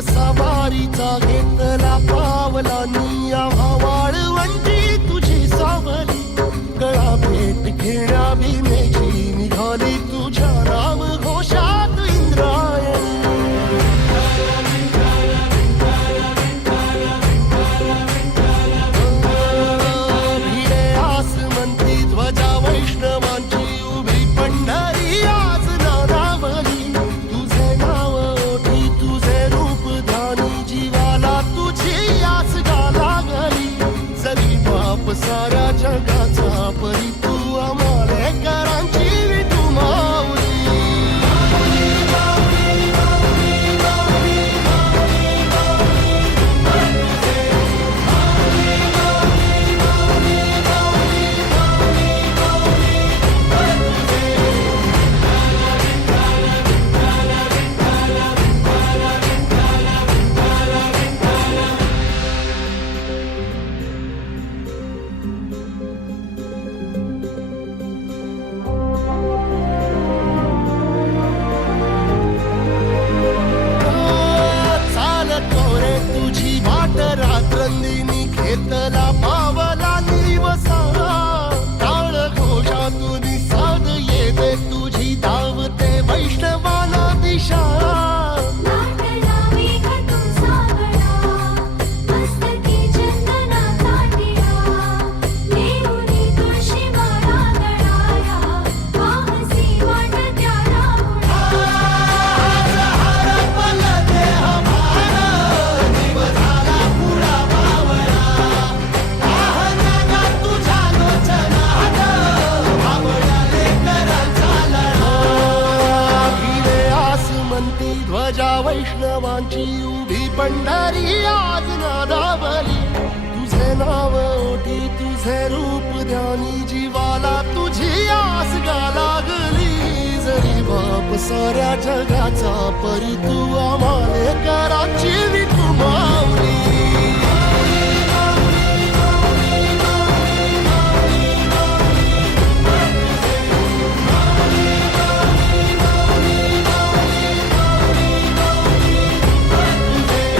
सवारीचा घेतला पावलांनी आम्हा वाळवंटी तुझी सावली गळा भेट घेण्या भीमेची निघाली तुझ्या नाम घोषात इंद्रायणी भिडे आसमंती ध्वजा वैष्णवांची उभी पंढरी आज नादावली तुझे नाव ओठी तुझे रूप ध्यानी जीवाला तुझी आस गाला गली जरी बाप साऱ्या जगाचा परी तू आमालेकरांची विठू माऊली तुझी वाट रात्रंदिनी घेतला पावला निवसा टाळ घोषातून साध येते तुझी धावते वैष्णवाला दिशा ध्वजा वैष्णवांची उभी पंढरी आज नादावली तुझे नाव ओठी तुझे रूप ध्यानी जीवाला तुझी आस गा लागली जरी बाप साऱ्या जगाचा परी तू आमालेकरांची विठू माऊली